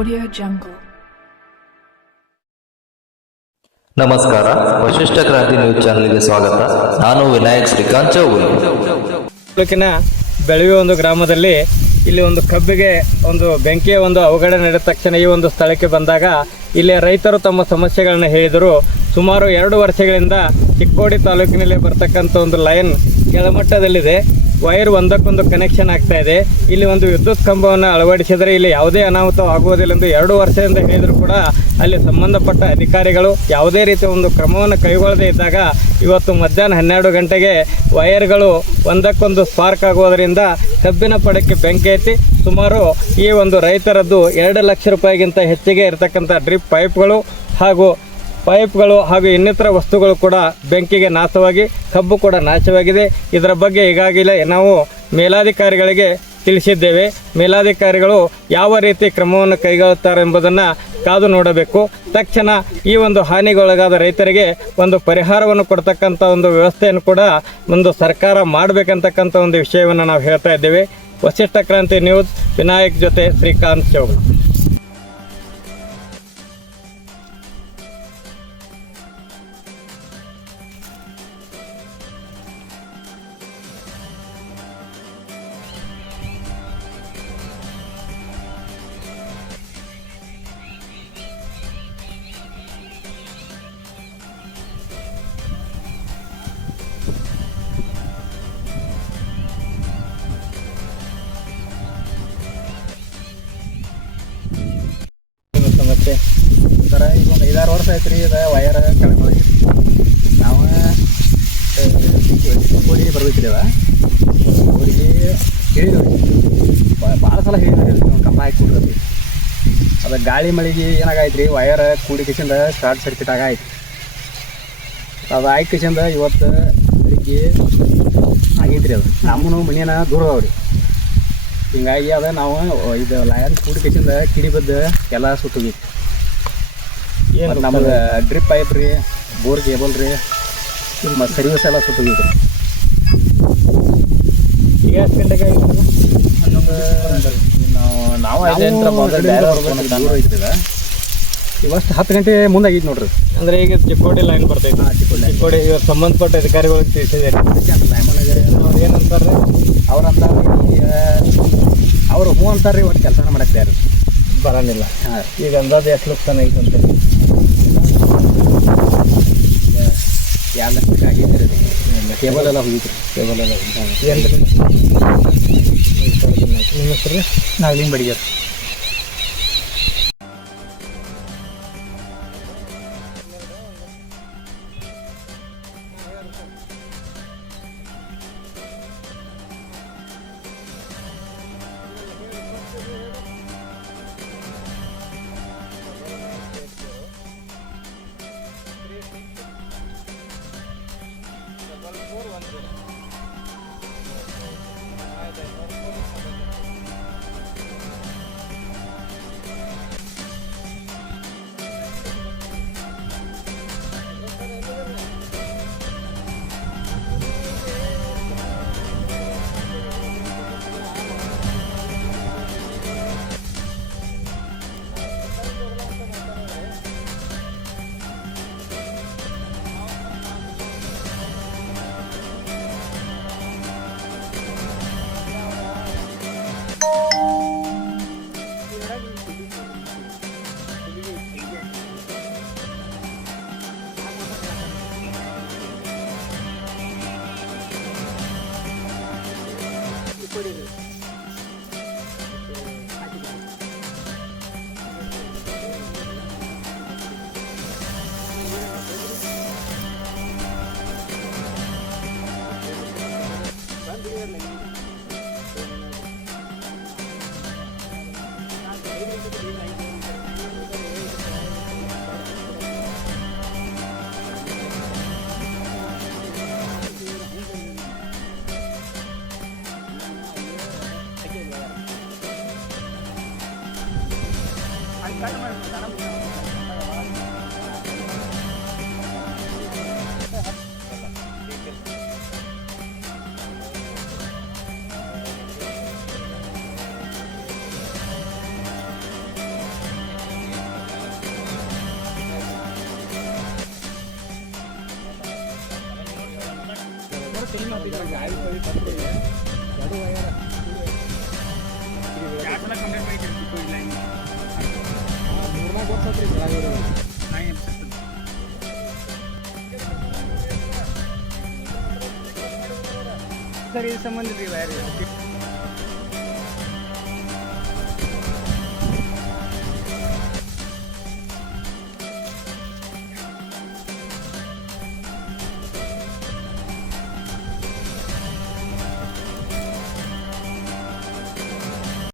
Audio Jungle. ನಮಸ್ಕಾರ, ವಶಿಷ್ಠ ಕ್ರಾಂತಿ news ಚಾನೆಲ್ಗೆ ಸ್ವಾಗತ. ನಾನು ವಿನಾಯಕ್ ಶ್ರೀಕಾಂತ್ ಚೌಗುಲ್. ತಾಲೂಕಿನ ಬೆಳವಿ ಒಂದು ಗ್ರಾಮದಲ್ಲಿ ಇಲ್ಲಿ ಒಂದು ಕಬ್ಬಿಗೆ ಒಂದು ಬೆಂಕಿಯ ಒಂದು ಅವಘಡ ನಡೆದ ತಕ್ಷಣ ಈ ಒಂದು ಸ್ಥಳಕ್ಕೆ ಬಂದಾಗ ಇಲ್ಲಿ ರೈತರು ತಮ್ಮ ಸಮಸ್ಯೆಗಳನ್ನು ಹೇಳಿದರು. ಸುಮಾರು 2 ವರ್ಷಗಳಿಂದ ಚಿಕ್ಕೋಡಿ ತಾಲೂಕಿನಲ್ಲಿ ಬರ್ತಕ್ಕಂಥ ಒಂದು ಲೈನ್ ಕೆಳಮಟ್ಟದಲ್ಲಿದೆ. ವೈರ್ ಒಂದಕ್ಕೊಂದು ಕನೆಕ್ಷನ್ ಆಗ್ತಾ ಇದೆ. ಇಲ್ಲಿ ಒಂದು ವಿದ್ಯುತ್ ಕಂಬವನ್ನು ಅಳವಡಿಸಿದರೆ ಇಲ್ಲಿ ಯಾವುದೇ ಅನಾಹುತ ಆಗುವುದಿಲ್ಲ ಎಂದು 2 ವರ್ಷದಿಂದ ಹೇಳಿದರೂ ಕೂಡ ಅಲ್ಲಿ ಸಂಬಂಧಪಟ್ಟ ಅಧಿಕಾರಿಗಳು ಯಾವುದೇ ರೀತಿಯ ಒಂದು ಕ್ರಮವನ್ನು ಕೈಗೊಳ್ಳದೇ ಇದ್ದಾಗ ಇವತ್ತು ಮಧ್ಯಾಹ್ನ 12 ಗಂಟೆಗೆ ವೈರ್ಗಳು ಒಂದಕ್ಕೊಂದು ಸ್ಪಾರ್ಕ್ ಆಗುವುದರಿಂದ ಕಬ್ಬಿನ ಪಡಕ್ಕೆ ಬೆಂಕಿ ಹತ್ತಿ ಸುಮಾರು ಈ ಒಂದು ರೈತರದ್ದು 2 ಲಕ್ಷ ರೂಪಾಯಿಗಿಂತ ಹೆಚ್ಚಿಗೆ ಇರತಕ್ಕಂಥ ಡ್ರಿಪ್ ಪೈಪ್ಗಳು ಹಾಗೂ ಇನ್ನಿತರ ವಸ್ತುಗಳು ಕೂಡ ಬೆಂಕಿಗೆ ನಾಶವಾಗಿ ಕಬ್ಬು ಕೂಡ ನಾಶವಾಗಿದೆ. ಇದರ ಬಗ್ಗೆ ಈಗಾಗಲೇ ನಾವು ಮೇಲಾಧಿಕಾರಿಗಳಿಗೆ ತಿಳಿಸಿದ್ದೇವೆ. ಮೇಲಾಧಿಕಾರಿಗಳು ಯಾವ ರೀತಿ ಕ್ರಮವನ್ನು ಕೈಗೊಳ್ಳುತ್ತಾರೆ ಎಂಬುದನ್ನು ಕಾದು ನೋಡಬೇಕು. ತಕ್ಷಣ ಈ ಒಂದು ಹಾನಿಗೊಳಗಾದ ರೈತರಿಗೆ ಒಂದು ಪರಿಹಾರವನ್ನು ಕೊಡ್ತಕ್ಕಂಥ ಒಂದು ವ್ಯವಸ್ಥೆಯನ್ನು ಕೂಡ ಒಂದು ಸರ್ಕಾರ ಮಾಡಬೇಕಂತಕ್ಕಂಥ ಒಂದು ವಿಷಯವನ್ನು ನಾವು ಹೇಳ್ತಾ ಇದ್ದೇವೆ. ವಶಿಷ್ಠ ಕ್ರಾಂತಿ ನ್ಯೂಸ್, ವಿನಾಯಕ್ ಜೊತೆ ಶ್ರೀಕಾಂತ್ ಚೌಗುಲ್. ಸಮಸ್ಯೆ ಸರ ಈಗ ಒಂದು 5-6 ವರ್ಷ ಆಯ್ತು ರೀ. ಇದು ವಯರ್ ಕಳ್ಕೊಳ್ಳಿ ನಾವು ಚಿಕ್ಕೋಡಿಗೆ ಬರ್ಬೇಕ್ರಿ. ಅವರಿಗೆ ಹೇಳಿದ್ವಿ, ಭಾಳ ಸಲ ಹೇಳಿದ್ವಿ, ಒಂದು ಕಂಬ ಹಾಕಿ ಕೊಡ್ರಿ. ಅದು ಗಾಳಿ ಮಳೆಗೆ ಏನಾಗೈತೆ ರೀ, ವಯರ್ ಕೂಡಿ ಕಿಸಿಂದ ಶಾರ್ಟ್ ಸರ್ಕ್ಯೂಟ್ ಆಗಾಯ್ತು. ಅದು ಆಗಿ ಕಿಸಿಂದ ಇವತ್ತು ಬೆಳಿಗ್ಗೆ ಆಗೈತೆ ರೀ. ಅದು ನಮ್ಮನು ಮನೇನ ದೂರ ಅದಾವ್ರಿ. ಹಿಂಗಾಗಿ ಅದ ನಾವು ಇದು ಲಯನ್ ಕೂಡಿ ಕಿಸಿಂದ ಕಿಡಿ ಬಿದ್ದು ಎಲ್ಲ ಸುಟ್ಟೋಗಿತ್ತು. ಏನು ನಮಗೆ ಡ್ರಿಪ್ ಪೈಪ್ ರೀ, ಬೋರ್ ಕೇಬಲ್ ರೀ, ಮತ್ತು ಸರ್ವಿಸ್ ಎಲ್ಲ ಸುಟ್ಟೋಗಿತ್ತು ರೀ. ಈಗ ಎಷ್ಟು ಗಂಟೆಗೆ ನಾವು ದೂರ ಐತ್ರಿ. ಇವಷ್ಟು 10 ಗಂಟೆ ಮುಂದೆ ಆಗಿತ್ತು ನೋಡ್ರಿ. ಅಂದರೆ ಈಗ ಚಿಕ್ಕೋಡಿ ಲೈನ್ ಬರ್ತೈತೆ. ಚಿಕ್ಕೋಡಿ ಇವಾಗ ಸಂಬಂಧಪಟ್ಟ ಅಧಿಕಾರಿಗಳಿಗೆ ತಿಳಿಸಿದ್ದಾರೆ. ಅವ್ರು ಏನಂತಾರೆ, ಅವರು ಹ್ಞೂ ಅಂತಾರೆ ರೀ, ಒಟ್ಟು ಕೆಲಸನ ಮಾಡಕ್ಕೆ ಯಾರು ಬರೋಂಗಿಲ್ಲ. ಹಾಂ, ಈಗ ಅಂದಾಜು ಎಷ್ಟು ಲಕ್ಷ ಐತೆ ಅಂತ? ಈಗ 2 ಲಕ್ಷಕ್ಕೆ ಆಗೈತೆ ರೀ. ಕೇಬಲ್ ಎಲ್ಲ ಹೋಗಿತ್ತು. ಕೇಬಲ್ ಎಲ್ಲ ಏನು ರೀ ನಿಮ್ಮ ಹೆಸರು ರೀ? ನಾಗಲಿಂಗ್ ಬಡಿಗೇರ್. ಸರಿ ಸಂಬಂಧ ರೀ ವೈರ್